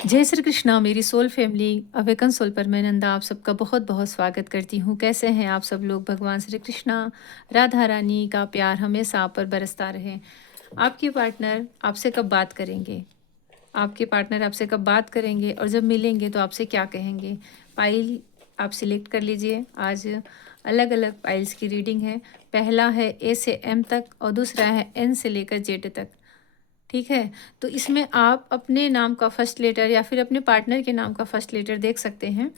जय श्री कृष्णा मेरी soul family awaken soul पर मैं नंदा आप सबका बहुत बहुत स्वागत करती हूँ। कैसे हैं आप सब लोग। भगवान श्री कृष्णा राधा रानी का प्यार हमेशा आप पर बरसता रहे। आपके पार्टनर आपसे कब बात करेंगे, आपके पार्टनर आपसे कब बात करेंगे और जब मिलेंगे तो आपसे क्या कहेंगे। पाइल आप सिलेक्ट कर लीजिए। आज अलग अलग पाइल्स की रीडिंग है। पहला है ए से एम तक और दूसरा है एन से लेकर जेड तक। ठीक है, तो इसमें आप अपने नाम का फर्स्ट लेटर या फिर अपने पार्टनर के नाम का फर्स्ट लेटर देख सकते हैं।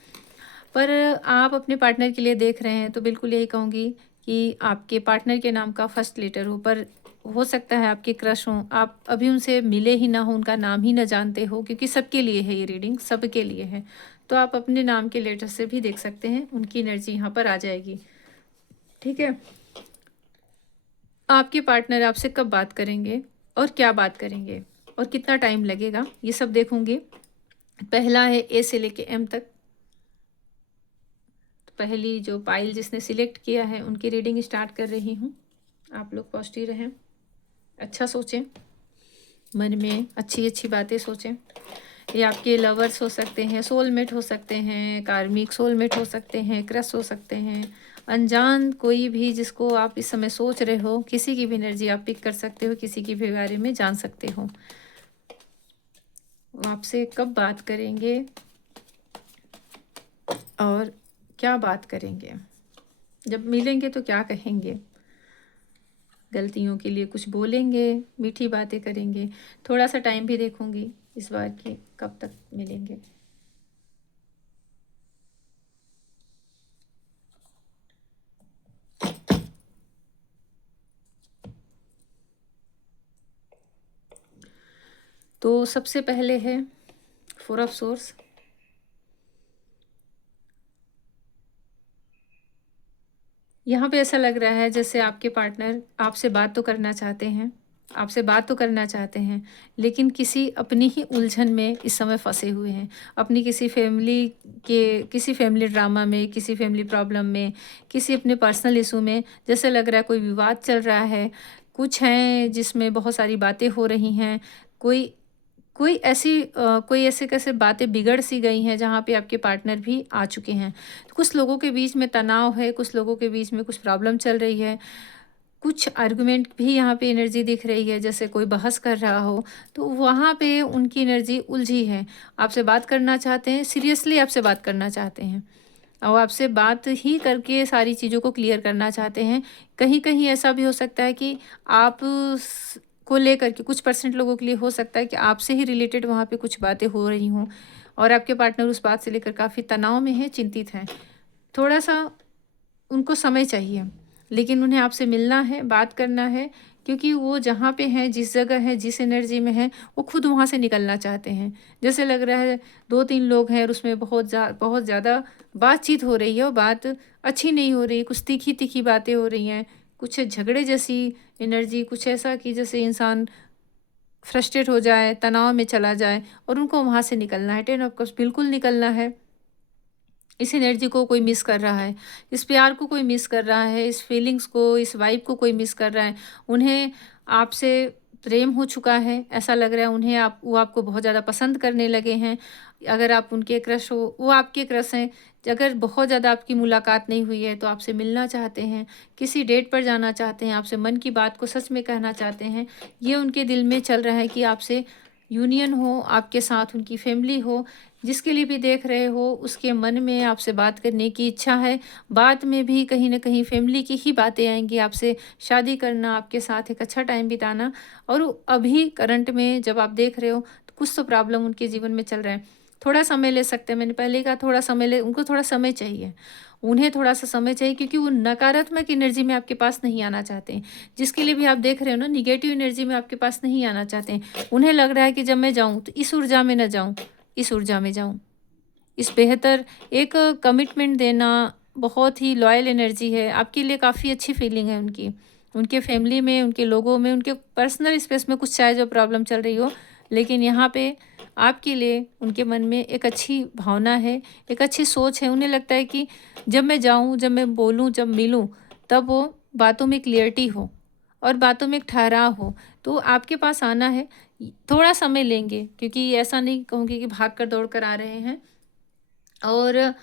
पर आप अपने पार्टनर के लिए देख रहे हैं तो बिल्कुल यही कहूँगी कि आपके पार्टनर के नाम का फर्स्ट लेटर हो। पर हो सकता है आपके क्रश हों, आप अभी उनसे मिले ही ना हो, उनका नाम ही ना जानते हो, क्योंकि सबके लिए है ये रीडिंग, सबके लिए है। तो आप अपने नाम के लेटर से भी देख सकते हैं, उनकी एनर्जी यहाँ पर आ जाएगी। ठीक है, आपके पार्टनर आपसे कब बात करेंगे और क्या बात करेंगे और कितना टाइम लगेगा, ये सब देखूंगी। पहला है ए से लेके एम तक। तो पहली जो पाइल जिसने सिलेक्ट किया है उनकी रीडिंग स्टार्ट कर रही हूँ। आप लोग पॉजिटिव रहें, अच्छा सोचें, मन में अच्छी अच्छी बातें सोचें। ये आपके लवर्स हो सकते हैं, सोलमेट हो सकते हैं, कार्मिक सोलमेट हो सकते हैं, क्रश हो सकते हैं, अनजान कोई भी जिसको आप इस समय सोच रहे हो, किसी की भी एनर्जी आप पिक कर सकते हो, किसी के भी बारे में जान सकते हो। वो आपसे कब बात करेंगे और क्या बात करेंगे, जब मिलेंगे तो क्या कहेंगे। गलतियों के लिए कुछ बोलेंगे, मीठी बातें करेंगे। थोड़ा सा टाइम भी देखूंगी इस बार कि कब तक मिलेंगे। तो सबसे पहले है फोर ऑफ सोर्स। यहाँ पे ऐसा लग रहा है जैसे आपके पार्टनर आपसे बात तो करना चाहते हैं, आपसे बात तो करना चाहते हैं, लेकिन किसी अपनी ही उलझन में इस समय फंसे हुए हैं। अपनी किसी फैमिली ड्रामा में, किसी फैमिली प्रॉब्लम में, किसी अपने पर्सनल इशू में। जैसे लग रहा है कोई विवाद चल रहा है, कुछ है जिसमें बहुत सारी बातें हो रही हैं। कोई कोई ऐसे कैसे बातें बिगड़ सी गई हैं जहाँ पे आपके पार्टनर भी आ चुके हैं। कुछ लोगों के बीच में तनाव है, कुछ लोगों के बीच में कुछ प्रॉब्लम चल रही है, कुछ आर्गुमेंट भी यहाँ पे एनर्जी दिख रही है, जैसे कोई बहस कर रहा हो। तो वहाँ पे उनकी एनर्जी उलझी है। आपसे बात करना चाहते हैं, सीरियसली आपसे बात करना चाहते हैं और आपसे बात ही करके सारी चीज़ों को क्लियर करना चाहते हैं। कहीं कहीं ऐसा भी हो सकता है कि आप को लेकर के कुछ परसेंट लोगों के लिए हो सकता है कि आपसे ही रिलेटेड वहाँ पे कुछ बातें हो रही हों और आपके पार्टनर उस बात से लेकर काफ़ी तनाव में है, चिंतित हैं। थोड़ा सा उनको समय चाहिए, लेकिन उन्हें आपसे मिलना है, बात करना है, क्योंकि वो जहाँ पे हैं, जिस जगह है, जिस एनर्जी में है, वो खुद वहाँ से निकलना चाहते हैं। जैसे लग रहा है 2-3 लोग हैं और उसमें बहुत ज़्यादा बातचीत हो रही है और बात अच्छी नहीं हो रही, कुछ तीखी-तीखी बातें हो रही हैं, कुछ झगड़े जैसी एनर्जी, कुछ ऐसा कि जैसे इंसान फ्रस्ट्रेट हो जाए, तनाव में चला जाए और उनको वहाँ से निकलना है। 10 ऑफ कप्स बिल्कुल निकलना है। इस एनर्जी को कोई मिस कर रहा है, इस प्यार को कोई मिस कर रहा है, इस फीलिंग्स को, इस वाइब को कोई मिस कर रहा है। उन्हें आपसे प्रेम हो चुका है, ऐसा लग रहा है उन्हें वो आपको बहुत ज़्यादा पसंद करने लगे हैं। अगर आप उनके क्रश हो, वो आपके क्रश हैं। अगर बहुत ज़्यादा आपकी मुलाकात नहीं हुई है तो आपसे मिलना चाहते हैं, किसी डेट पर जाना चाहते हैं, आपसे मन की बात को सच में कहना चाहते हैं। ये उनके दिल में चल रहा है कि आपसे यूनियन हो, आपके साथ उनकी फैमिली हो। जिसके लिए भी देख रहे हो उसके मन में आपसे बात करने की इच्छा है। बात में भी कहीं न कहीं फैमिली की ही बातें आएँगी, आपसे शादी करना, आपके साथ एक अच्छा टाइम बिताना। और अभी करंट में जब आप देख रहे हो तो कुछ तो प्रॉब्लम उनके जीवन में चल रहा है। थोड़ा समय ले सकते हैं, मैंने पहले ही कहा थोड़ा समय ले, उनको थोड़ा समय चाहिए। उन्हें थोड़ा-सा समय चाहिए क्योंकि वो नकारात्मक एनर्जी में आपके पास नहीं आना चाहते हैं। जिसके लिए भी आप देख रहे हो ना, नेगेटिव एनर्जी में आपके पास नहीं आना चाहते हैं। उन्हें लग रहा है कि जब मैं जाऊँ तो इस ऊर्जा में ना जाऊँ, इस ऊर्जा में जाऊँ। इस बेहतर एक कमिटमेंट देना, बहुत ही लॉयल एनर्जी है, आपके लिए काफ़ी अच्छी फीलिंग है उनकी। उनके फैमिली में, उनके लोगों में, उनके पर्सनल स्पेस में कुछ चाहे जो प्रॉब्लम चल रही हो, लेकिन यहाँ पे आपके लिए उनके मन में एक अच्छी भावना है, एक अच्छी सोच है। उन्हें लगता है कि जब मैं जाऊँ, जब मैं बोलूँ, जब मिलूँ, तब वो बातों में क्लियरिटी हो और बातों में एक ठहराव हो। तो आपके पास आना है, थोड़ा समय लेंगे, क्योंकि ऐसा नहीं कहूँगी कि भाग कर दौड़ कर आ रहे हैं। और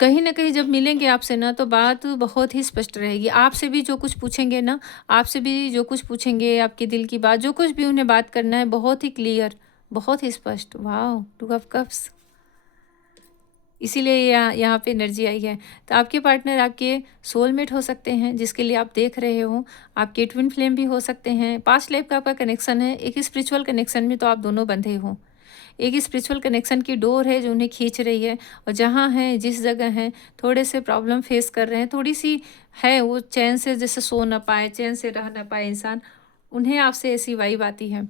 कहीं न कहीं जब मिलेंगे आपसे ना, तो बात बहुत ही स्पष्ट रहेगी। आपसे भी जो कुछ पूछेंगे ना, आपसे भी जो कुछ पूछेंगे, आपके दिल की बात, जो कुछ भी उन्हें बात करना है, बहुत ही क्लियर, बहुत ही स्पष्ट। वॉव! 2 of cups. इसीलिए यहाँ पे एनर्जी आई है। तो आपके पार्टनर आपके सोलमेट हो सकते हैं, जिसके लिए आप देख रहे हो। आपके ट्विन फ्लेम भी हो सकते हैं। पास्ट लाइफ का आपका कनेक्शन है। एक स्पिरिचुअल कनेक्शन में तो आप दोनों बंधे हो। एक स्पिरिचुअल कनेक्शन की डोर है जो उन्हें खींच रही है, और जहाँ हैं, जिस जगह हैं, थोड़े से प्रॉब्लम फेस कर रहे हैं, थोड़ी-सी है वो चैन से जैसे सो ना पाए, चैन से रह ना पाए इंसान, उन्हें आपसे ऐसी वाइब आती है।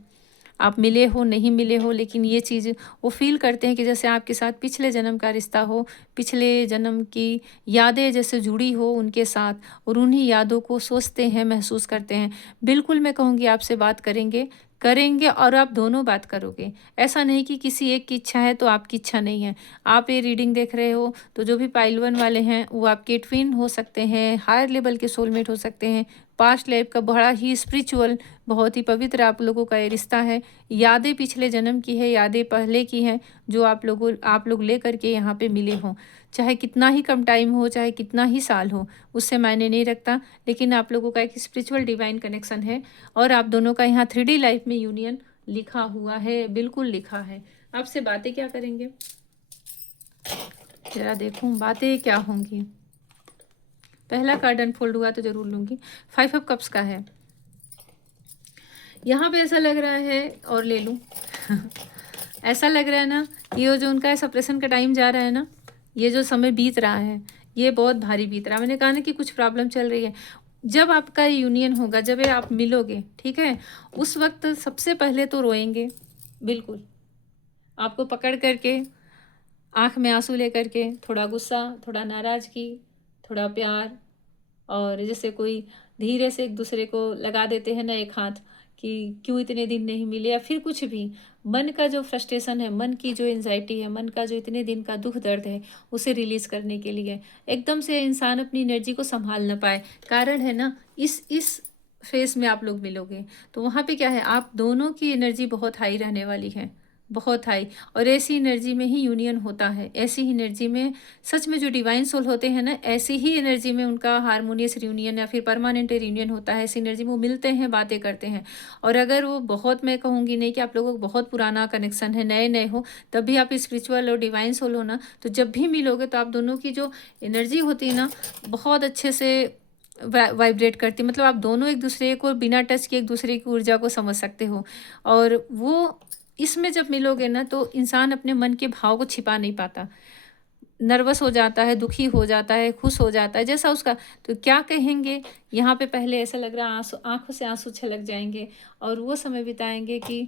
आप मिले हो, नहीं मिले हो, लेकिन ये चीज़ वो फ़ील करते हैं कि जैसे आपके साथ पिछले जन्म का रिश्ता हो, पिछले जन्म की यादें जैसे जुड़ी हो उनके साथ, और उन्हीं यादों को सोचते हैं, महसूस करते हैं। बिल्कुल मैं कहूँगी आपसे बात करेंगे, करेंगे, और आप दोनों बात करोगे। ऐसा नहीं कि किसी एक की इच्छा है तो आपकी इच्छा नहीं है। आप ये रीडिंग देख रहे हो, तो जो भी पाइल 1 वाले हैं, वो आपके ट्विन हो सकते हैं, हायर लेवल के सोलमेट हो सकते हैं, पास्ट लाइफ़ का बड़ा ही स्पिरिचुअल, बहुत ही पवित्र आप लोगों का ये रिश्ता है। यादें पिछले जन्म की है, यादें पहले की हैं, जो आप लोग लेकर के यहाँ पे मिले हों। चाहे कितना ही कम टाइम हो, चाहे कितना ही साल हो, उससे मायने नहीं रखता, लेकिन आप लोगों का एक स्पिरिचुअल डिवाइन कनेक्शन है, और आप दोनों का यहाँ 3D लाइफ में यूनियन लिखा हुआ है, बिल्कुल लिखा है। आपसे बातें क्या करेंगे? ज़रा देखूँ बातें क्या होंगी? पहला कार्ड अनफोल्ड हुआ तो ज़रूर लूँगी। 5 ऑफ कप्स का है। यहाँ पे ऐसा लग रहा है, और ले लूँ। ऐसा लग रहा है ना कि ये जो उनका सेपरेशन का टाइम जा रहा है ना, ये जो समय बीत रहा है, ये बहुत भारी बीत रहा है। मैंने कहा ना कि कुछ प्रॉब्लम चल रही है। जब आपका यूनियन होगा, जब ये आप मिलोगे, ठीक है? उस वक़्त सबसे पहले तो रोएँगे, बिल्कुल। आपको पकड़ कर के, आँख में आँसू लेकर के, थोड़ा गुस्सा, थोड़ा नाराज़गी, थोड़ा प्यार, और जैसे कोई धीरे से एक दूसरे को लगा देते हैं ना एक हाथ, कि क्यों इतने दिन नहीं मिले, या फिर कुछ भी मन का जो फ्रस्ट्रेशन है, मन की जो एंजाइटी है, मन का जो इतने दिन का दुख दर्द है, उसे रिलीज करने के लिए एकदम से इंसान अपनी एनर्जी को संभाल ना पाए। कारण है ना, इस फेस में आप लोग मिलोगे, तो वहाँ पे क्या है, आप दोनों की एनर्जी बहुत हाई रहने वाली है, बहुत हाई। और ऐसी एनर्जी में ही यूनियन होता है, ऐसी ही एनर्जी में सच में जो डिवाइन सोल होते हैं ना, ऐसी ही एनर्जी में उनका हारमोनियस रियूनियन या फिर परमानेंट रियूनियन होता है। ऐसी एनर्जी में वो मिलते हैं, बातें करते हैं। और अगर वो बहुत, मैं कहूँगी नहीं कि आप लोगों को बहुत पुराना कनेक्शन है, नए नए हो, तब भी आप स्पिरिचुअल और डिवाइन सोल हो ना, तो जब भी मिलोगे तो आप दोनों की जो एनर्जी होती है ना, बहुत अच्छे से वाइब्रेट करती है। मतलब आप दोनों एक दूसरे को बिना टच के एक दूसरे की ऊर्जा को समझ सकते हो। और वो इसमें जब मिलोगे ना, तो इंसान अपने मन के भाव को छिपा नहीं पाता, नर्वस हो जाता है, दुखी हो जाता है, खुश हो जाता है, जैसा उसका। तो क्या कहेंगे, यहाँ पे पहले ऐसा लग रहा है आंसू, आंखों से आंसू छलक जाएंगे, और वो समय बिताएंगे कि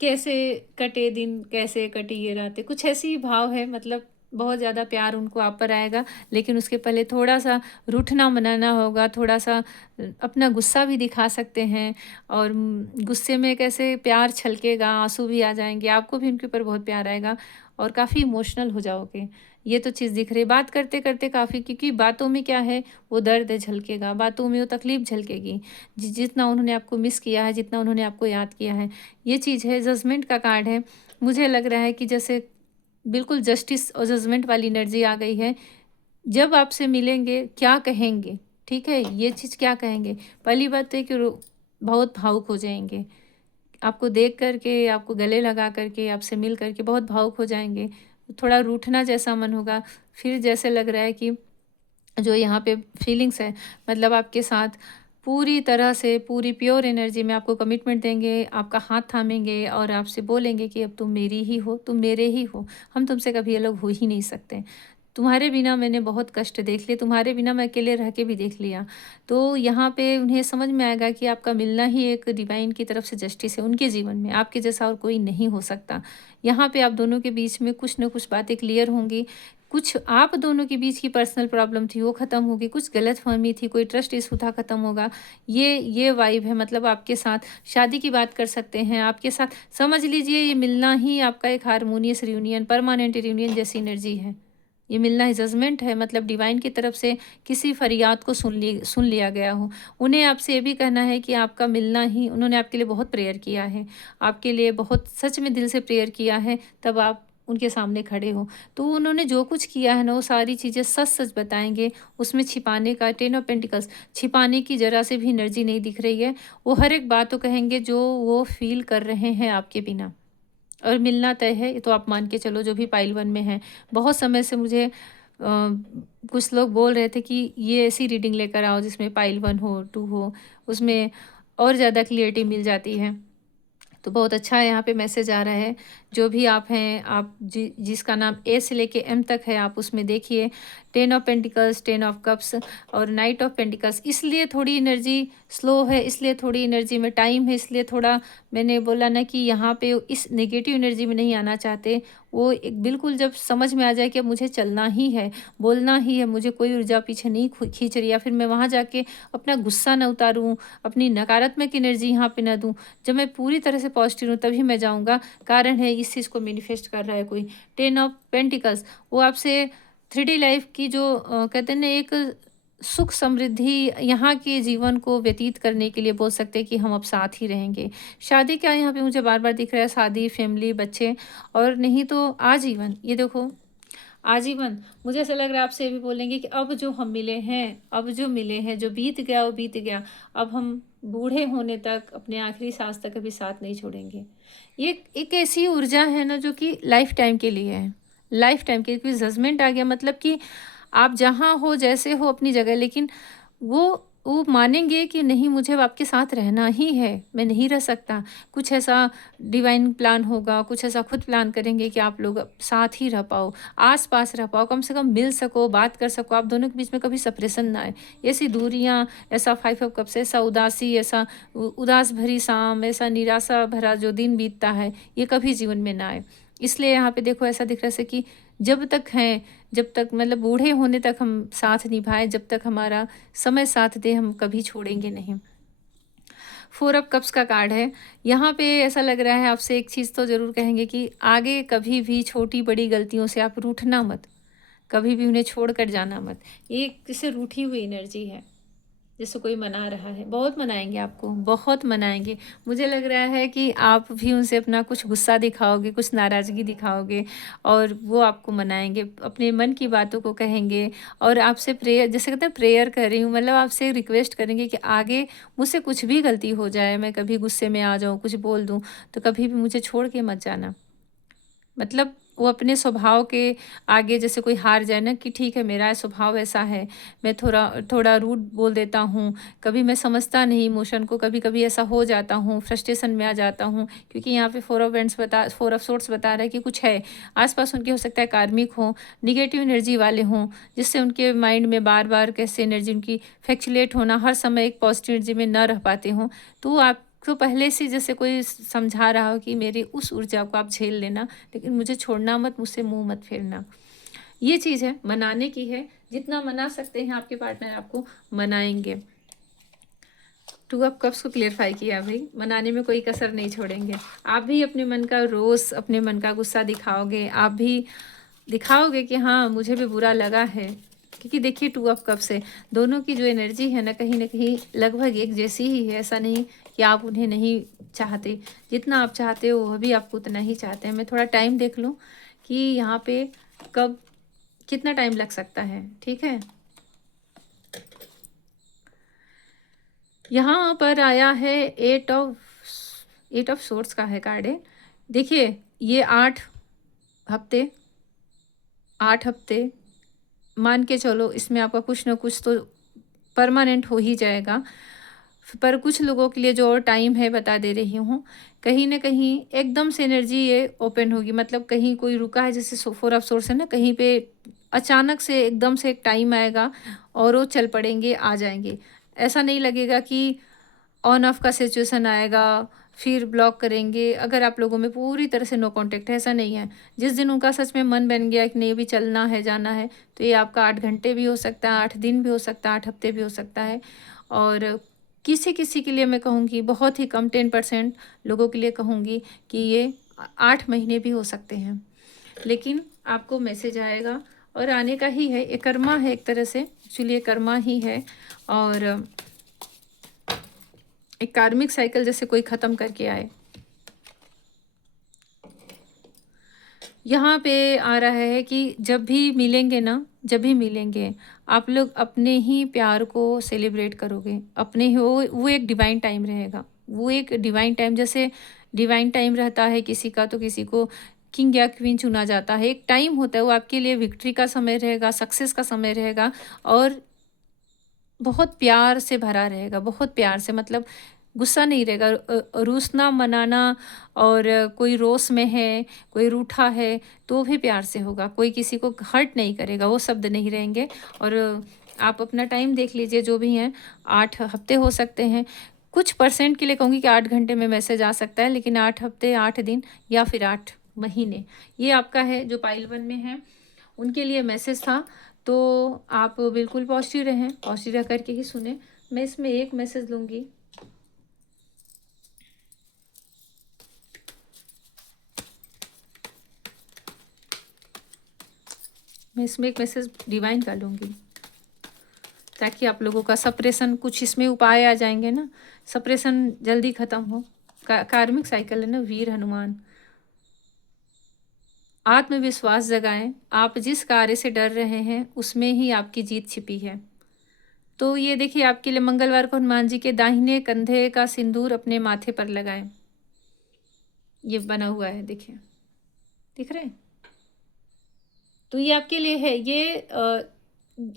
कैसे कटे दिन, कैसे कटी ये रातें, कुछ ऐसी भाव है। मतलब बहुत ज़्यादा प्यार उनको आप पर आएगा, लेकिन उसके पहले थोड़ा-सा रूठना मनाना होगा, थोड़ा-सा अपना गुस्सा भी दिखा सकते हैं, और गुस्से में कैसे प्यार छलकेगा, आँसू भी आ जाएँगे, आपको भी उनके ऊपर बहुत प्यार आएगा, और काफ़ी इमोशनल हो जाओगे। ये तो चीज़ दिख रही है, बात करते-करते काफ़ी, क्योंकि बातों में क्या है, वो दर्द झलकेगा, बातों में वो तकलीफ़ झलकेगी, जितना उन्होंने आपको मिस किया है, जितना उन्होंने आपको याद किया है। ये चीज़ है, जजमेंट का कार्ड है। मुझे लग रहा है कि जैसे बिल्कुल जस्टिस और जजमेंट वाली एनर्जी आ गई है। जब आपसे मिलेंगे क्या कहेंगे, ठीक है? ये चीज़ क्या कहेंगे? पहली बात तो है कि बहुत भावुक हो जाएँगे। आपको देख कर के, आपको गले लगा कर के, आपसे मिल कर के बहुत भावुक हो जाएँगे। थोड़ा रूठना जैसा मन होगा। फिर जैसे लग रहा है कि जो यहाँ पे फीलिंग्स है, मतलब आपके साथ पूरी तरह से, पूरी प्योर एनर्जी में आपको कमिटमेंट देंगे, आपका हाथ थामेंगे, और आपसे बोलेंगे कि अब तुम मेरी ही हो, तुम मेरे ही हो, हम तुमसे कभी अलग हो ही नहीं सकते। तुम्हारे बिना मैंने बहुत कष्ट देख लिए, तुम्हारे बिना मैं अकेले रह के भी देख लिया। तो यहाँ पे उन्हें समझ में आएगा कि आपका मिलना ही एक डिवाइन की तरफ से जस्टिस है उनके जीवन में, आपके जैसा और कोई नहीं हो सकता। यहाँ पे आप दोनों के बीच में कुछ न कुछ बातें क्लियर होंगी, कुछ आप दोनों के बीच की पर्सनल प्रॉब्लम थी वो ख़त्म होगी, कुछ गलतफ़हमी थी, कोई ट्रस्ट इश्यू था, ख़त्म होगा। ये वाइब है, मतलब आपके साथ शादी की बात कर सकते हैं, आपके साथ समझ लीजिए ये मिलना ही आपका एक हार्मोनियस रियूनियन, परमानेंट रियूनियन जैसी एनर्जी है। ये मिलना जजमेंट है, मतलब डिवाइन की तरफ से किसी फरियाद को सुन लिया गया हो। उन्हें आपसे ये भी कहना है कि आपका मिलना ही, उन्होंने आपके लिए बहुत प्रेयर किया है, आपके लिए बहुत सच में दिल से प्रेयर किया है, तब आप उनके सामने खड़े हो। तो उन्होंने जो कुछ किया है ना, वो सारी चीज़ें सच-सच बताएँगे। उसमें छिपाने का, 10 ऑफ पेंटिकल्स, छिपाने की ज़रा से भी एनर्जी नहीं दिख रही है। वो हर एक बात तो कहेंगे जो वो फ़ील कर रहे हैं आपके बिना। और मिलना तय है, ये तो आप मान के चलो, जो भी पाइल 1 में हैं। बहुत समय से मुझे कुछ लोग बोल रहे थे कि ये ऐसी रीडिंग लेकर आओ जिसमें पाइल 1 हो, 2 हो, उसमें और ज़्यादा क्लियरिटी मिल जाती है। तो बहुत अच्छा है, यहाँ पे मैसेज आ रहा है। जो भी आप हैं, आप जिसका नाम ए से लेके एम तक है, आप उसमें देखिए 10 ऑफ पेंटिकल्स, 10 ऑफ कप्स और नाइट ऑफ पेंटिकल्स। इसलिए थोड़ी एनर्जी स्लो है, इसलिए थोड़ी एनर्जी में टाइम है, इसलिए थोड़ा मैंने बोला ना कि यहाँ पे इस नेगेटिव एनर्जी में नहीं आना चाहते। वो एक बिल्कुल जब समझ में आ जाए कि अब मुझे चलना ही है, बोलना ही है, मुझे कोई ऊर्जा पीछे नहीं खींच रही, या फिर मैं वहाँ जाके अपना गुस्सा ना उतारूँ, अपनी नकारात्मक एनर्जी यहाँ पे ना दूँ। जब मैं पूरी तरह से पॉजिटिव हूँ तभी मैं जाऊँगा। कारण है इस चीज़ को मैनिफेस्ट कर रहा है कोई। 10 ऑफ पेंटिकल्स, वो आपसे 3D लाइफ की जो कहते हैं ना, एक सुख समृद्धि यहाँ के जीवन को व्यतीत करने के लिए बोल सकते हैं कि हम अब साथ ही रहेंगे। शादी क्या यहाँ पे मुझे बार-बार दिख रहा है, शादी, फैमिली, बच्चे, और नहीं तो आजीवन। ये देखो, आजीवन, मुझे ऐसा लग रहा है आपसे ये भी बोलेंगे कि अब जो हम मिले हैं, अब जो मिले हैं, जो बीत गया वो बीत गया। अब हम बूढ़े होने तक, अपने आखिरी सांस तक कभी साथ नहीं छोड़ेंगे। ये एक ऐसी ऊर्जा है ना जो कि लाइफ टाइम के लिए है, लाइफ टाइम के, क्योंकि जजमेंट आ गया, मतलब कि आप जहाँ हो, जैसे हो, अपनी जगह, लेकिन वो मानेंगे कि नहीं, मुझे अब आपके साथ रहना ही है, मैं नहीं रह सकता। कुछ ऐसा डिवाइन प्लान होगा, कुछ ऐसा खुद प्लान करेंगे कि आप लोग अब साथ ही रह पाओ, आस-पास रह पाओ, कम से कम मिल सको, बात कर सको, आप दोनों के बीच में कभी सेपरेशन ना आए। ऐसी दूरियाँ, ऐसा 5 ऑफ कप्स, ऐसा उदासी, ऐसा उदास भरी शाम, ऐसा निराशा भरा जो दिन बीतता है, ये कभी जीवन में ना आए। इसलिए यहाँ पे देखो ऐसा दिख रहा है कि जब तक हैं, जब तक मतलब बूढ़े होने तक हम साथ निभाएँ, जब तक हमारा समय साथ दे, हम कभी छोड़ेंगे नहीं। 4 ऑफ कप्स का कार्ड है। यहाँ पे ऐसा लग रहा है आपसे एक चीज़ तो ज़रूर कहेंगे कि आगे कभी भी छोटी-बड़ी गलतियों से आप रूठना मत, कभी भी उन्हें छोड़ कर जाना मत। ये एक जैसे रूठी हुई एनर्जी है, जैसे कोई मना रहा है, बहुत मनाएँगे आपको, बहुत मनाएँगे। मुझे लग रहा है कि आप भी उनसे अपना कुछ गुस्सा दिखाओगे, कुछ नाराज़गी दिखाओगे, और वो आपको मनाएँगे, अपने मन की बातों को कहेंगे, और आपसे प्रेयर, जैसे कहते हैं प्रेयर कर रही हूँ, मतलब आपसे रिक्वेस्ट करेंगे कि आगे मुझसे कुछ भी गलती हो जाए, मैं कभी गुस्से में आ जाऊँ, कुछ बोल दूँ, तो कभी भी मुझे छोड़ के मत जाना। मतलब वो अपने स्वभाव के आगे, जैसे कोई हार जाए ना कि ठीक है, मेरा स्वभाव ऐसा है, मैं थोड़ा थोड़ा रूड बोल देता हूँ, कभी मैं समझता नहीं इमोशन को, कभी-कभी ऐसा हो जाता हूँ, फ्रस्ट्रेशन में आ जाता हूँ, क्योंकि यहाँ पे 4 ऑफ सोर्ड्स बता रहा है कि कुछ है, आस-पास उनके, हो सकता है कार्मिक हों, नेगेटिव एनर्जी वाले हों, जिससे उनके माइंड में बार-बार कैसे एनर्जी उनकी फ्लक्चुएट होना, हर समय एक पॉजिटिव एनर्जी में ना रह पाते हों, तो आप तो पहले से जैसे कोई समझा रहा हो कि मेरी उस ऊर्जा को आप झेल लेना, लेकिन मुझे छोड़ना मत, मुझसे मुँह मत फेरना। ये चीज़ है, मनाने की है, जितना मना सकते हैं आपके पार्टनर आपको मनाएँगे। 2 ऑफ कप्स को क्लियरफाई किया भई, मनाने में कोई कसर नहीं छोड़ेंगे। आप भी अपने मन का रोष, अपने मन का गुस्सा दिखाओगे, आप भी दिखाओगे कि हाँ, मुझे भी बुरा लगा है। क्योंकि देखिए 2 ऑफ कप्स है, दोनों की जो एनर्जी है ना, कहीं न कहीं लगभग एक जैसी ही है, ऐसा नहीं कि आप उन्हें नहीं चाहते। जितना आप चाहते हो, वह भी आपको उतना ही चाहते हैं। मैं थोड़ा टाइम देख लूँ कि यहाँ पे कब कितना टाइम लग सकता है, ठीक है? यहाँ पर आया है 8 ऑफ सोर्ड्स का है कार्ड है। देखिए, ये 8 हफ्ते, 8 हफ्ते मान के चलो, इसमें आपका कुछ ना कुछ तो परमानेंट हो ही जाएगा। पर कुछ लोगों के लिए जो और टाइम है, बता दे रही हूँ, कहीं न कहीं एकदम से एनर्जी ये ओपन होगी, मतलब कहीं कोई रुका है, जैसे 4 ऑफ सोर्स है ना, कहीं पे अचानक से एकदम से एक टाइम आएगा और वो चल पड़ेंगे, आ जाएँगे। ऐसा नहीं लगेगा कि ऑन ऑफ का सिचुएशन आएगा, फिर ब्लॉक करेंगे, अगर आप लोगों में पूरी तरह से नो कॉन्टैक्ट है, ऐसा नहीं है। जिस दिन उनका सच में मन बन गया कि नहीं अभी चलना है, जाना है, तो ये आपका 8 घंटे भी हो सकता है, 8 दिन भी हो सकता है, 8 हफ्ते भी हो सकता है। और किसी-किसी के लिए मैं कहूँगी, बहुत ही कम 10% लोगों के लिए कहूँगी कि ये 8 महीने भी हो सकते हैं। लेकिन आपको मैसेज आएगा, और आने का ही है, ये कर्मा है एक तरह से, एक्चुअली ये कर्मा ही है। और एक कार्मिक साइकिल जैसे कोई ख़त्म करके आए। यहाँ पे आ रहा है कि जब भी मिलेंगे ना, जब भी मिलेंगे, आप लोग अपने ही प्यार को सेलिब्रेट करोगे, अपने ही वो एक डिवाइन टाइम रहेगा। वो एक डिवाइन टाइम, जैसे डिवाइन टाइम रहता है किसी का, तो किसी को किंग या क्वीन चुना जाता है। एक टाइम होता है, वो आपके लिए विक्ट्री का समय रहेगा, सक्सेस का समय रहेगा, और बहुत प्यार से भरा रहेगा, बहुत प्यार से, मतलब गुस्सा नहीं रहेगा। रूसना मनाना, और कोई रोष में है, कोई रूठा है, तो भी प्यार से होगा, कोई किसी को हर्ट नहीं करेगा, वो शब्द नहीं रहेंगे। और आप अपना टाइम देख लीजिए, जो भी हैं 8 हफ्ते हो सकते हैं। कुछ परसेंट के लिए कहूँगी कि 8 घंटे में मैसेज आ सकता है, लेकिन 8 हफ्ते, 8 दिन, या फिर 8 महीने, ये आपका है जो पाइल 1 में है, उनके लिए मैसेज था। तो आप बिल्कुल पॉजिटिव रहें, पॉजिटिव रह करके ही सुने। मैं इसमें एक मैसेज लूँगी। मैं इसमें एक मैसेज डिवाइन का लूँगी, ताकि आप लोगों का सप्रेशन, कुछ इसमें उपाय आ जाएंगे ना, सप्रेशन जल्दी ख़त्म हो। कार्मिक साइकिल है ना, वीर हनुमान। आत्मविश्वास जगाएं, आप जिस कार्य से डर रहे हैं उसमें ही आपकी जीत छिपी है। तो ये देखिए, आपके लिए मंगलवार को हनुमान जी के दाहिने कंधे का सिंदूर अपने माथे पर लगाएं। ये बना हुआ है, देखिए, दिख रहे हैं। तो ये आपके लिए है, ये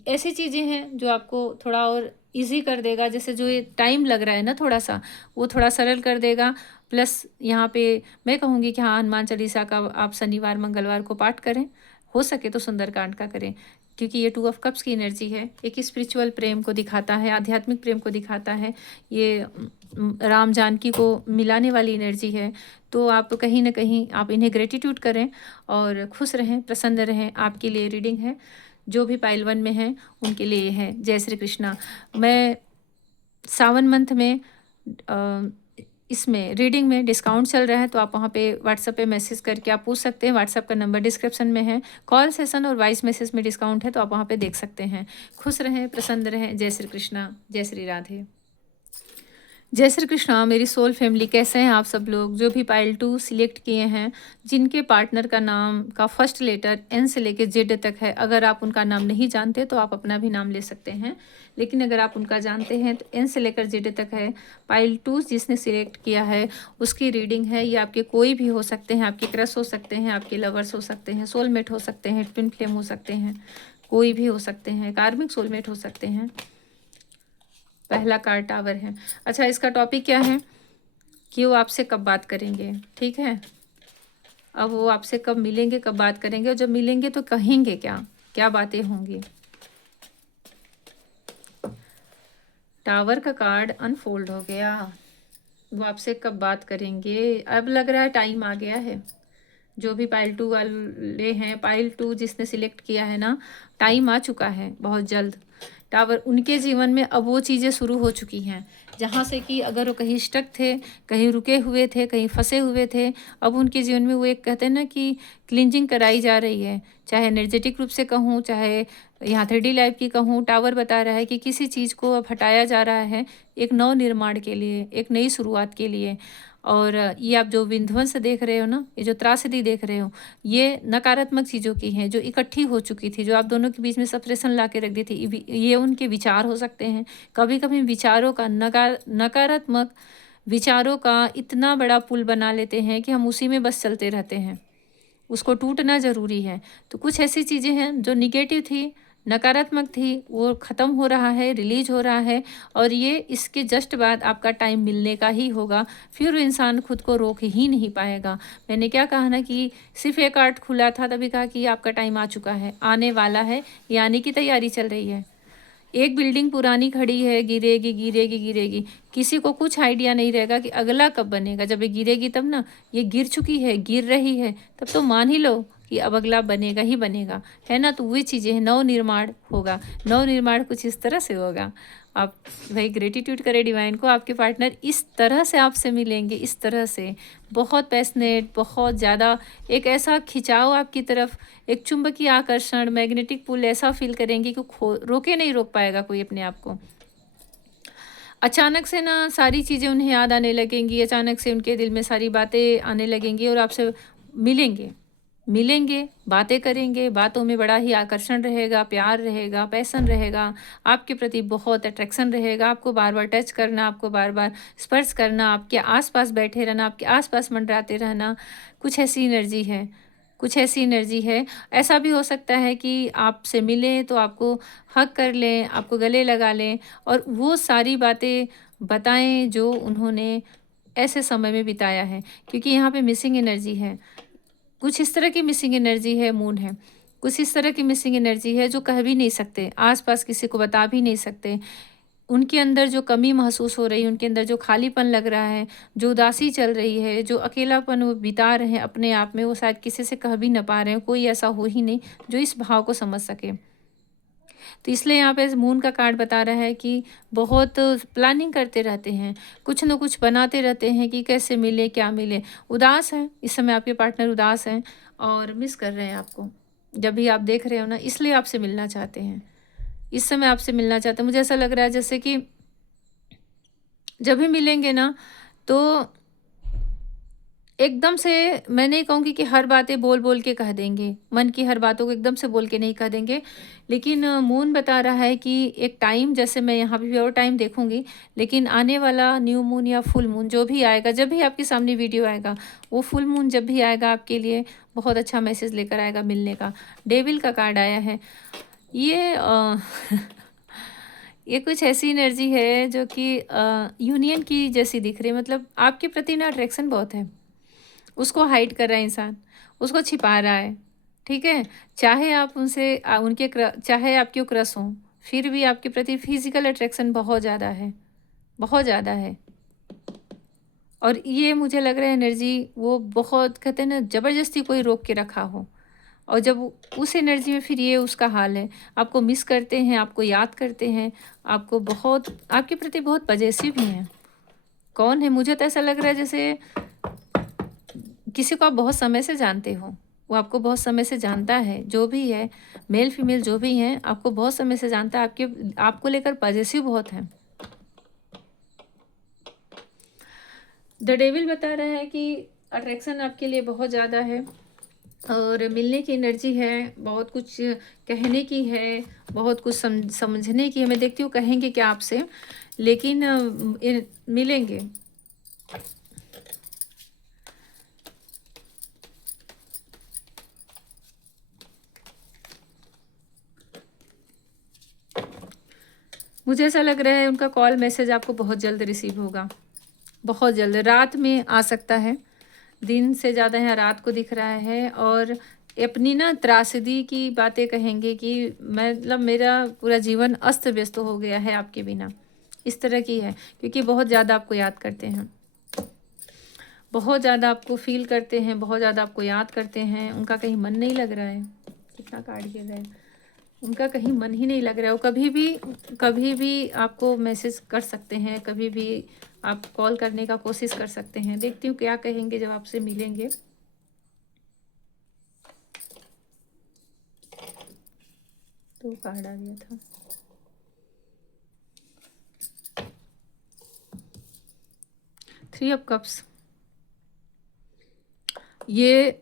ऐसी चीज़ें हैं जो आपको थोड़ा और इजी कर देगा। जैसे जो ये टाइम लग रहा है ना थोड़ा सा, वो थोड़ा सरल कर देगा। प्लस यहाँ पे मैं कहूँगी कि हाँ, हनुमान चालीसा का आप शनिवार मंगलवार को पाठ करें, हो सके तो सुंदरकांड का करें, क्योंकि ये 2 ऑफ कप्स की एनर्जी है, एक स्पिरिचुअल प्रेम को दिखाता है, आध्यात्मिक प्रेम को दिखाता है। ये राम जानकी को मिलाने वाली एनर्जी है। तो आप कहीं ना कहीं आप इन्हें ग्रेटिट्यूड करें और खुश रहें, प्रसन्न रहें। आपके लिए रीडिंग है, जो भी पाइल 1 में हैं उनके लिए है। जय श्री कृष्णा। मैं सावन मंथ में इसमें रीडिंग में डिस्काउंट चल रहा है, तो आप वहाँ पे व्हाट्सएप पे मैसेज करके आप पूछ सकते हैं। व्हाट्सएप का नंबर डिस्क्रिप्शन में है। कॉल सेशन और वॉइस मैसेज में डिस्काउंट है, तो आप वहाँ पे देख सकते हैं। खुश रहें, प्रसन्न रहें। जय श्री कृष्णा, जय श्री राधे। जय श्री कृष्णा। मेरी सोल फैमिली, कैसे हैं आप सब लोग? जो भी पाइल 2 सिलेक्ट किए हैं, जिनके पार्टनर का नाम का फर्स्ट लेटर एन से लेकर जेड तक है, अगर आप उनका नाम नहीं जानते तो आप अपना भी नाम ले सकते हैं, लेकिन अगर आप उनका जानते हैं तो एन से लेकर जेड तक है। पाइल 2 जिसने सिलेक्ट किया है उसकी रीडिंग है। ये आपके कोई भी हो सकते हैं, आपके क्रश हो सकते हैं, आपके लवर्स हो सकते हैं, सोलमेट हो सकते हैं, ट्विन फ्लेम हो सकते हैं, कोई भी हो सकते हैं, कार्मिक सोलमेट हो सकते हैं। पहला कार्ड टावर है। अच्छा, इसका टॉपिक क्या है कि वो आपसे कब बात करेंगे, ठीक है। अब वो आपसे कब मिलेंगे, कब बात करेंगे, और जब मिलेंगे तो कहेंगे क्या, क्या बातें होंगी। टावर का कार्ड अनफोल्ड हो गया। वो आपसे कब बात करेंगे, अब लग रहा है टाइम आ गया है। जो भी पाइल 2 वाले हैं, पाइल 2 जिसने सिलेक्ट किया है ना, टाइम आ चुका है बहुत जल्द। टावर उनके जीवन में अब वो चीज़ें शुरू हो चुकी हैं, जहाँ से कि अगर वो कहीं स्टक थे, कहीं रुके हुए थे, कहीं फंसे हुए थे, अब उनके जीवन में वो एक कहते हैं ना कि क्लिनजिंग कराई जा रही है। चाहे एनर्जेटिक रूप से कहूँ, चाहे यहाँ 3D लाइफ की कहूँ, टावर बता रहा है कि किसी चीज़ को अब हटाया जा रहा है एक नव निर्माण के लिए, एक नई शुरुआत के लिए। और ये आप जो विध्वंस देख रहे हो ना, ये जो त्रासदी देख रहे हो, ये नकारात्मक चीज़ों की हैं जो इकट्ठी हो चुकी थी, जो आप दोनों के बीच में सेपरेशन ला के रख दी थी। ये उनके विचार हो सकते हैं। कभी कभी विचारों का नकारात्मक विचारों का इतना बड़ा पुल बना लेते हैं कि हम उसी में बस चलते रहते हैं, उसको टूटना ज़रूरी है। तो कुछ ऐसी चीज़ें हैं जो निगेटिव थी, नकारात्मक थी, वो ख़त्म हो रहा है, रिलीज हो रहा है। और ये इसके जस्ट बाद आपका टाइम मिलने का ही होगा, फिर इंसान खुद को रोक ही नहीं पाएगा। मैंने क्या कहा ना कि सिर्फ एक कार्ड खुला था, तभी कहा कि आपका टाइम आ चुका है, आने वाला है, ये आने की तैयारी चल रही है। एक बिल्डिंग पुरानी खड़ी है, गिरेगी गिरेगी गिरेगी, किसी को कुछ आइडिया नहीं रहेगा कि अगला कब बनेगा। जब ये गिरेगी तब ना, ये गिर चुकी है, गिर रही है, तब तो मान ही लो कि अब अगला बनेगा ही बनेगा, है ना। तो वही चीज़ें हैं, नवनिर्माण होगा। नवनिर्माण कुछ इस तरह से होगा। आप भाई ग्रेटिट्यूड करें डिवाइन को, आपके पार्टनर इस तरह से आपसे मिलेंगे, इस तरह से बहुत पैशनेट, बहुत ज़्यादा एक ऐसा खिंचाव आपकी तरफ, एक चुंबकीय आकर्षण, मैग्नेटिक पुल ऐसा फील करेंगे कि रोके नहीं, रोक पाएगा कोई अपने आप को। अचानक से ना सारी चीज़ें उन्हें याद आने लगेंगी, अचानक से उनके दिल में सारी बातें आने लगेंगी और आपसे मिलेंगे। मिलेंगे, बातें करेंगे, बातों में बड़ा ही आकर्षण रहेगा, प्यार रहेगा, पैशन रहेगा, आपके प्रति बहुत अट्रैक्शन रहेगा, आपको बार-बार टच करना, आपको बार-बार स्पर्श करना, आपके आस-पास बैठे रहना, आपके आस-पास मंडराते रहना, कुछ ऐसी एनर्जी है। कुछ ऐसी एनर्जी है। ऐसा भी हो सकता है कि आपसे मिलें तो आपको हग कर लें, आपको गले लगा लें और वो सारी बातें बताएँ जो उन्होंने ऐसे समय में बिताया है। क्योंकि यहाँ पे मिसिंग एनर्जी है। कुछ इस तरह की मिसिंग एनर्जी है, मून है। कुछ इस तरह की मिसिंग एनर्जी है जो कह भी नहीं सकते, आस-पास किसी को बता भी नहीं सकते। उनके अंदर जो कमी महसूस हो रही है, उनके अंदर जो खालीपन लग रहा है, जो उदासी चल रही है, जो अकेलापन वो बिता रहे हैं अपने आप में, वो शायद किसी से कह भी ना पा रहे हैं। कोई ऐसा हो ही नहीं जो इस भाव को समझ सके। तो इसलिए यहाँ पे मून का कार्ड बता रहा है कि बहुत प्लानिंग करते रहते हैं, कुछ न कुछ बनाते रहते हैं कि कैसे मिले, क्या मिले। उदास हैं, इस समय आपके पार्टनर उदास हैं और मिस कर रहे हैं आपको। जब भी आप देख रहे हो ना, इसलिए आपसे मिलना चाहते हैं। इस समय आपसे मिलना चाहते हैं। मुझे ऐसा लग रहा है जैसे कि जब भी मिलेंगे ना, तो एकदम से मैं नहीं कहूँगी कि हर बातें बोल-बोल के कह देंगे, मन की हर बातों को एकदम से बोल के नहीं कह देंगे। लेकिन मून बता रहा है कि एक टाइम, जैसे मैं यहाँ पे भी और टाइम देखूँगी, लेकिन आने वाला न्यू मून या फुल मून जो भी आएगा, जब भी आपके सामने वीडियो आएगा, वो फुल मून जब भी आएगा आपके लिए बहुत अच्छा मैसेज लेकर आएगा मिलने का। डेविल का कार्ड आया है। ये ये कुछ ऐसी एनर्जी है जो कि यूनियन की जैसी दिख रही है, मतलब आपके प्रति ना अट्रैक्शन बहुत है। उसको हाइड कर रहा है इंसान, उसको छिपा रहा है, ठीक है? चाहे आप उनसे चाहे आपके वो क्रश हों, फिर भी आपके प्रति फिज़िकल अट्रैक्शन बहुत ज़्यादा है, बहुत ज़्यादा है। और ये मुझे लग रहा है एनर्जी वो बहुत, कहते हैं ना, ज़बरदस्ती कोई रोक के रखा हो। और जब उस एनर्जी में फिर ये उसका हाल है, आपको मिस करते हैं, आपको याद करते हैं, आपको बहुत, आपके प्रति बहुत पजेसिव भी हैं। कौन है? मुझे तो ऐसा लग रहा है जैसे किसी को आप बहुत समय से जानते हो, वो आपको बहुत समय से जानता है, जो भी है, मेल फीमेल जो भी हैं, आपको बहुत समय से जानता है, आपको लेकर पॉजिटिव बहुत हैं। द डेविल बता रहा है कि अट्रैक्शन आपके लिए बहुत ज़्यादा है और मिलने की एनर्जी है, बहुत कुछ कहने की है, बहुत कुछ समझने की है। मैं देखती हूँ कहेंगे क्या आपसे, लेकिन मिलेंगे। मुझे ऐसा लग रहा है उनका कॉल मैसेज आपको बहुत जल्द रिसीव होगा, बहुत जल्द, रात में आ सकता है। दिन से ज़्यादा यहाँ रात को दिख रहा है और अपनी ना त्रासदी की बातें कहेंगे कि मतलब मेरा पूरा जीवन अस्त व्यस्त हो गया है आपके बिना, इस तरह की है। क्योंकि बहुत ज़्यादा आपको याद करते हैं, बहुत ज़्यादा आपको फील करते हैं, बहुत ज़्यादा आपको याद करते हैं। उनका कहीं मन नहीं लग रहा है। कितना कार्ड गिर रहा है, उनका कहीं मन ही नहीं लग रहा है। वो कभी भी आपको मैसेज कर सकते हैं, कभी भी आप कॉल करने का कोशिश कर सकते हैं। देखती हूँ क्या कहेंगे जब आपसे मिलेंगे। तो कार्ड आ गया था, थ्री ऑफ कप्स। ये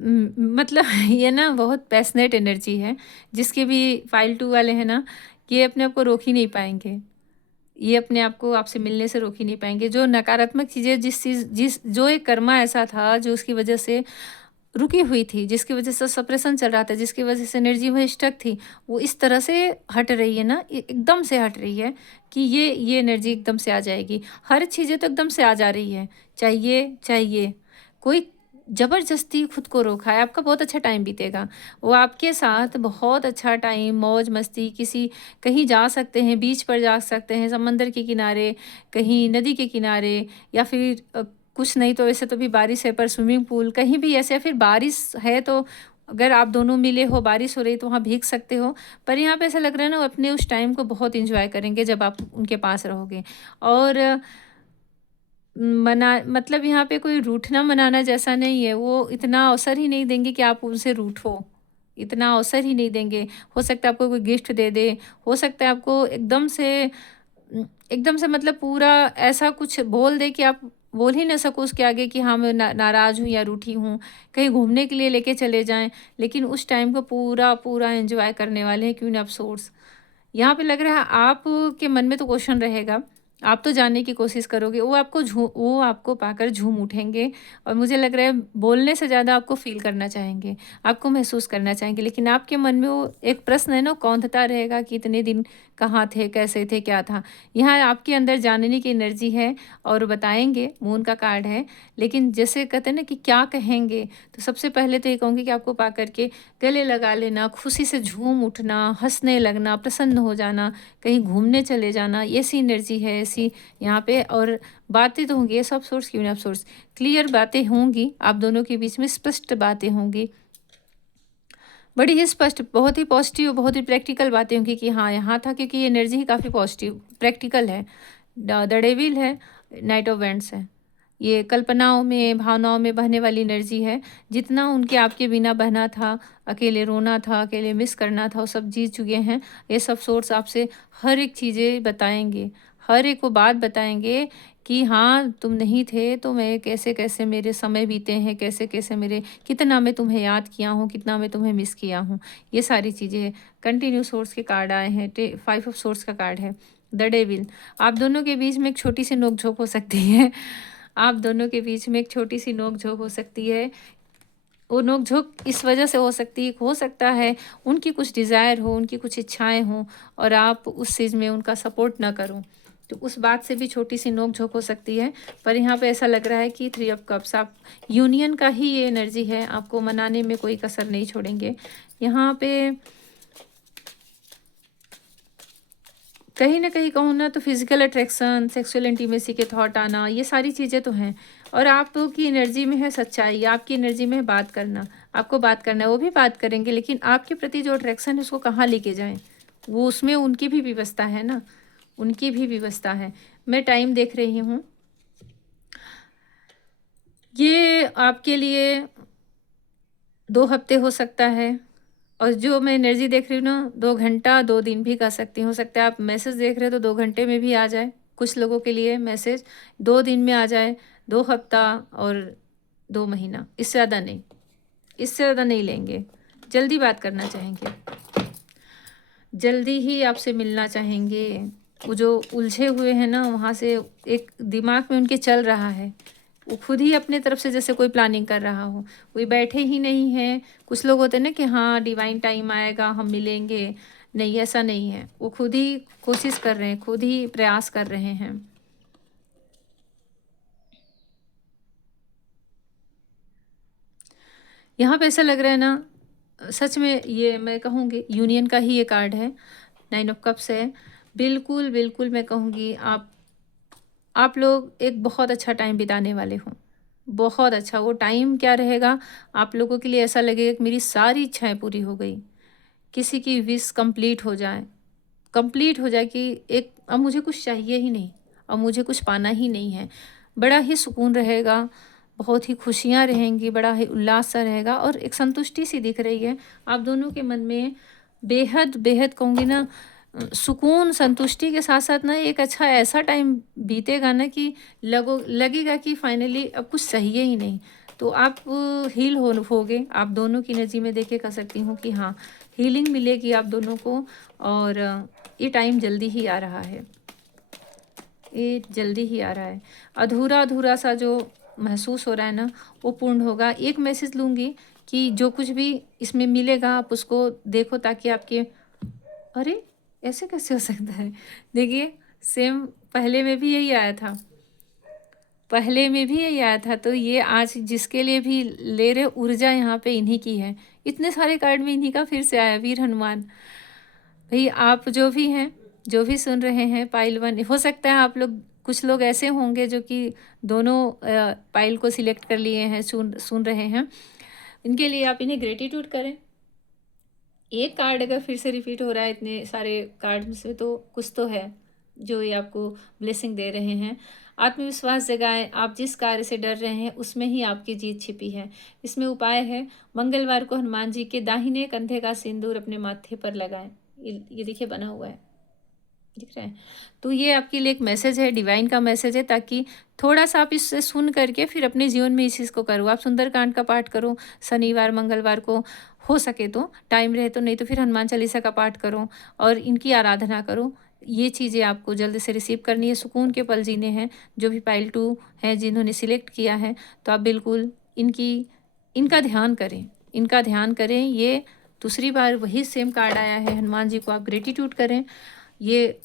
मतलब ये ना बहुत पैशनेट एनर्जी है। जिसके भी फाइल 2 वाले हैं ना, ये अपने आप को रोक ही नहीं पाएंगे। ये अपने आप को आपसे मिलने से रोक ही नहीं पाएंगे। जो नकारात्मक चीज़ें, जो एक कर्मा ऐसा था जो उसकी वजह से रुकी हुई थी, जिसकी वजह से सप्रेशन चल रहा था, जिसकी वजह से एनर्जी वही स्टक थी, वो इस तरह से हट रही है ना, एकदम से हट रही है कि ये एनर्जी एकदम से आ जाएगी। हर चीज़ें तो एकदम से आ जा रही है। चाहिए कोई ज़बरदस्ती खुद को रोका है। आपका बहुत अच्छा टाइम बीतेगा, वो आपके साथ बहुत अच्छा टाइम, मौज मस्ती, कहीं जा सकते हैं, बीच पर जा सकते हैं, समंदर के किनारे, कहीं नदी के किनारे, या फिर कुछ नहीं तो वैसे तो भी बारिश है, पर स्विमिंग पूल कहीं भी ऐसे, या फिर बारिश है तो अगर आप दोनों मिले हो, बारिश हो रही तो वहाँ भीग सकते हो। पर यहाँ पे ऐसा लग रहा है ना, वो अपने उस टाइम को बहुत एंजॉय करेंगे जब आप उनके पास रहोगे। और मना मतलब यहाँ पे कोई रूठना मनाना जैसा नहीं है, वो इतना अवसर ही नहीं देंगे कि आप उनसे रूठो, इतना अवसर ही नहीं देंगे। हो सकता है आपको कोई गिफ्ट दे दे, हो सकता है आपको एकदम से मतलब पूरा ऐसा कुछ बोल दे कि आप बोल ही ना सको उसके आगे कि हाँ मैं नाराज़ हूँ या रूठी हूँ। कहीं घूमने के लिए लेके चले जाएँ, लेकिन उस टाइम को पूरा पूरा एंजॉय करने वाले हैं, क्यों ना अफ़सोस। यहाँ पे लग रहा है आपके मन में तो क्वेश्चन रहेगा, आप तो जानने की कोशिश करोगे, वो आपको पाकर झूम उठेंगे। और मुझे लग रहा है बोलने से ज़्यादा आपको फ़ील करना चाहेंगे, आपको महसूस करना चाहेंगे। लेकिन आपके मन में वो एक प्रश्न है ना, कौंधता रहेगा कि इतने दिन कहाँ थे, कैसे थे, क्या था? यहाँ आपके अंदर जानने की एनर्जी है और बताएँगे, मून का कार्ड है। लेकिन जैसे कहते हैं ना कि क्या कहेंगे, तो सबसे पहले तो ये कहूँगी कि आपको पा कर के गले लगा लेना, खुशी से झूम उठना, हँसने लगना, प्रसन्न हो जाना, कहीं घूमने चले जाना, ऐसी एनर्जी है, ऐसी यहाँ पे। और बातें तो होंगी, ये सब सोर्स क्यों ना सोर्स, क्लियर बातें होंगी आप दोनों के बीच में, स्पष्ट बातें होंगी, बड़ी ही स्पष्ट, बहुत ही पॉजिटिव, बहुत ही प्रैक्टिकल बातें होंगी कि हाँ यहाँ था, क्योंकि ये एनर्जी ही काफ़ी पॉजिटिव प्रैक्टिकल है। द डेविल है, नाइट ऑफ वेंट्स है, ये कल्पनाओं में, भावनाओं में बहने वाली एनर्जी है। जितना उनके आपके बिना बहना था, अकेले रोना था, अकेले मिस करना था, वो सब जीत चुके हैं। ये सब सोर्स आपसे हर एक चीज़ें बताएँगे, हर एक वो बात बताएँगे कि हाँ, तुम नहीं थे तो मैं कैसे-कैसे मेरे समय बीते हैं, कैसे-कैसे मेरे, कितना मैं तुम्हें याद किया हूँ, कितना मैं तुम्हें मिस किया हूँ। ये सारी चीज़ें कंटिन्यू सोर्स के कार्ड आए हैं, टे 5 ऑफ सोर्स का कार्ड है, द डेविल। आप दोनों के बीच में एक छोटी-सी नोक-झोंक हो सकती है। आप दोनों के बीच में एक छोटी-सी नोक-झोंक हो सकती है। वो नोक-झोंक इस वजह से हो सकता है उनकी कुछ डिज़ायर हो, उनकी कुछ इच्छाएँ हों और आप उस चीज़ में उनका सपोर्ट ना करो। तो उस बात से भी छोटी-सी नोक-झोंक हो सकती है। पर यहाँ पे ऐसा लग रहा है कि 3 ऑफ कप्स, आप यूनियन का ही ये एनर्जी है, आपको मनाने में कोई कसर नहीं छोड़ेंगे। यहाँ पे कहीं न कहीं कहूँ ना तो फिज़िकल अट्रैक्शन, सेक्सुअल इंटीमेसी के थॉट आना, ये सारी चीज़ें तो हैं। और आपकी एनर्जी में है सच्चाई, आपकी एनर्जी में है बात करना। आपको बात करना है, वो भी बात करेंगे, लेकिन आपके प्रति जो अट्रैक्शन है उसको कहाँ लेके जाएँ? वो उसमें उनकी भी व्यवस्था है ना, उनकी भी व्यवस्था है। मैं टाइम देख रही हूँ, ये आपके लिए 2 हफ़्ते हो सकता है। और जो मैं एनर्जी देख रही हूँ ना, 2 घंटा, 2 दिन भी कर सकती हूँ। हो सकता है आप मैसेज देख रहे हो तो 2 घंटे में भी आ जाए। कुछ लोगों के लिए मैसेज 2 दिन में आ जाए, 2 हफ्ता और 2 महीना, इससे ज़्यादा नहीं, इससे ज़्यादा नहीं लेंगे। जल्दी बात करना चाहेंगे, जल्दी ही आपसे मिलना चाहेंगे। वो जो उलझे हुए हैं ना, वहाँ से एक दिमाग में उनके चल रहा है। वो खुद ही अपने तरफ से जैसे कोई प्लानिंग कर रहा हो, कोई बैठे ही नहीं है। कुछ लोग होते हैं ना कि हाँ डिवाइन टाइम आएगा, हम मिलेंगे। नहीं, ऐसा नहीं है। वो खुद ही कोशिश कर रहे हैं, खुद ही प्रयास कर रहे हैं। यहाँ पे ऐसा लग रहा है ना, सच में ये मैं कहूँगी यूनियन का ही ये कार्ड है, 9 ऑफ कप्स है। बिल्कुल, बिल्कुल मैं कहूँगी आप लोग एक बहुत अच्छा टाइम बिताने वाले हो। बहुत अच्छा, वो टाइम क्या रहेगा, आप लोगों के लिए ऐसा लगेगा कि मेरी सारी इच्छाएँ पूरी हो गई। किसी की विश कंप्लीट हो जाए कि एक अब मुझे कुछ चाहिए ही नहीं, अब मुझे कुछ पाना ही नहीं है। बड़ा ही सुकून रहेगा, बहुत ही खुशियाँ रहेंगी, बड़ा ही उल्लास सा रहेगा और एक संतुष्टि सी दिख रही है आप दोनों के मन में। बेहद बेहद कहूँगी ना, सुकून, संतुष्टि के साथ-साथ ना एक अच्छा ऐसा टाइम बीतेगा ना कि लगेगा कि फाइनली अब कुछ चाहिए ही नहीं। तो आप हील होगे। आप दोनों की एनर्जी में देख के कह सकती हूँ कि हाँ, हीलिंग मिलेगी आप दोनों को। और ये टाइम जल्दी ही आ रहा है, ये जल्दी ही आ रहा है। अधूरा-अधूरा सा जो महसूस हो रहा है ना, वो पूर्ण होगा। एक मैसेज लूँगी कि जो कुछ भी इसमें मिलेगा आप उसको देखो, ताकि आपके अरे! ऐसे कैसे हो सकता है? देखिए, सेम पहले में भी यही आया था, पहले में भी यही आया था, तो ये आज जिसके लिए भी ले रहे ऊर्जा यहाँ पे इन्हीं की है। इतने सारे कार्ड में इन्हीं का फिर से आया, वीर हनुमान। भई आप जो भी हैं, जो भी सुन रहे हैं, पाइल 1 हो सकता है आप लोग कुछ लोग ऐसे होंगे जो कि दोनों पाइल को सिलेक्ट कर लिए हैं, सुन रहे हैं। इनके लिए आप इन्हें ग्रेटिट्यूड करें। एक कार्ड अगर फिर से रिपीट हो रहा है इतने सारे कार्ड में से, तो कुछ तो है जो ये आपको ब्लेसिंग दे रहे हैं। आत्मविश्वास जगाएं। आप जिस कार्य से डर रहे हैं उसमें ही आपकी जीत छिपी है। इसमें उपाय है, मंगलवार को हनुमान जी के दाहिने कंधे का सिंदूर अपने माथे पर लगाएं। ये देखिए बना हुआ है, दिख रहा है। तो ये आपके लिए एक मैसेज है, डिवाइन का मैसेज है, ताकि थोड़ा सा आप इससे सुन करके फिर अपने जीवन में इस चीज़ को करो। आप सुंदरकांड का पाठ करो शनिवार मंगलवार को, हो सके तो, टाइम रहे तो, नहीं तो फिर हनुमान चालीसा का पाठ करो और इनकी आराधना करो। ये चीज़ें आपको जल्द से रिसीव करनी है। सुकून के पल जीने हैं। जो भी पाइल 2 हैं जिन्होंने सिलेक्ट किया है, तो आप बिल्कुल इनका ध्यान करें, इनका ध्यान करें। ये दूसरी बार वही सेम कार्ड आया है। हनुमान जी को आप ग्रेटिट्यूड करें। ये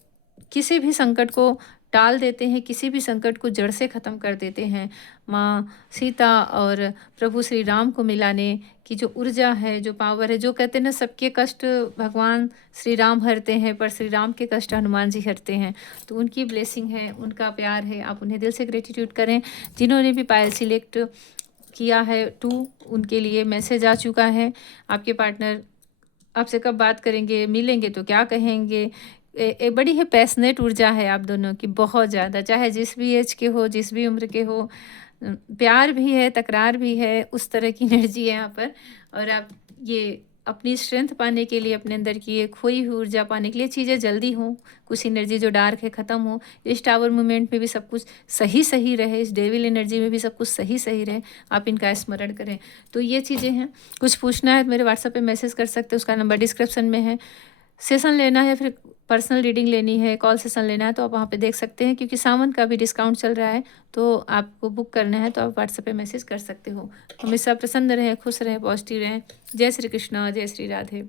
किसी भी संकट को टाल देते हैं, किसी भी संकट को जड़ से ख़त्म कर देते हैं। माँ सीता और प्रभु श्री राम को मिलाने की जो ऊर्जा है, जो पावर है, जो कहते हैं ना, सबके कष्ट भगवान श्री राम हरते हैं, पर श्री राम के कष्ट हनुमान जी हरते हैं। तो उनकी ब्लेसिंग है, उनका प्यार है। आप उन्हें दिल से ग्रेटिट्यूड करें। जिन्होंने भी पायल सिलेक्ट किया है 2, उनके लिए मैसेज आ चुका है। आपके पार्टनर आपसे कब बात करेंगे, मिलेंगे तो क्या कहेंगे। बड़ी ही पैशनेट ऊर्जा है आप दोनों की, बहुत ज़्यादा, चाहे जिस भी एज के हो, जिस भी उम्र के हो। प्यार भी है, तकरार भी है, उस तरह की एनर्जी है यहाँ पर। और आप ये अपनी स्ट्रेंथ पाने के लिए, अपने अंदर की ये खोई हुई ऊर्जा पाने के लिए चीज़ें जल्दी हों, कुछ एनर्जी जो डार्क है ख़त्म हो। इस टावर मूवमेंट में भी सब कुछ सही सही रहे, इस डेविल एनर्जी में भी सब कुछ सही सही रहे, आप इनका स्मरण करें। तो ये चीज़ें हैं। कुछ पूछना है तो मेरे व्हाट्सएप पे मैसेज कर सकते हैं, उसका नंबर डिस्क्रिप्शन में है। सेशन लेना है, फिर पर्सनल रीडिंग लेनी है, कॉल सेशन लेना है, तो आप वहाँ पे देख सकते हैं। क्योंकि सावन का भी डिस्काउंट चल रहा है, तो आपको बुक करना है तो आप व्हाट्सएप पे मैसेज कर सकते हो। हमेशा प्रसन्न रहें, खुश रहें, पॉजिटिव रहें। जय श्री कृष्णा, जय श्री राधे।